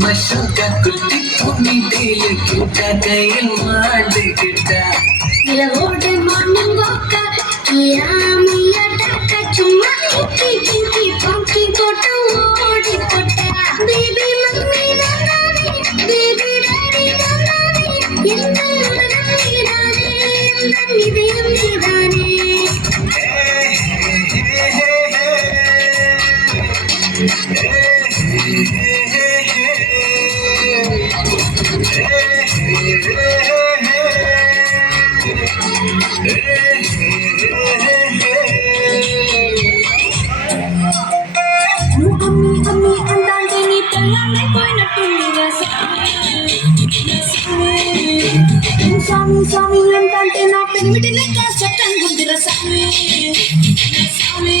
மசோக்கா குட்டி துணி டேல கிட்ட கையில் மாட்டுக்கிட்டா இலவோடு மண்ணுங்கோக்கா கியாமியா டாக்கா சும்மா கிக்கி கிக்கி பாக்கி போட்டு ஓடி போட்டா பேபி மம்மி நானே பேபி டாடி நானே எந்த உலகம் நீதானே எந்த இதயம் நீதானே అమ్మి అందాంటే నీ తెల్లానే పోయినట్టుంది స్వామి స్వామి అంటాంటే నా పెనిమిటి లెక్క చట్టంగా ఉంది రసామి స్వామి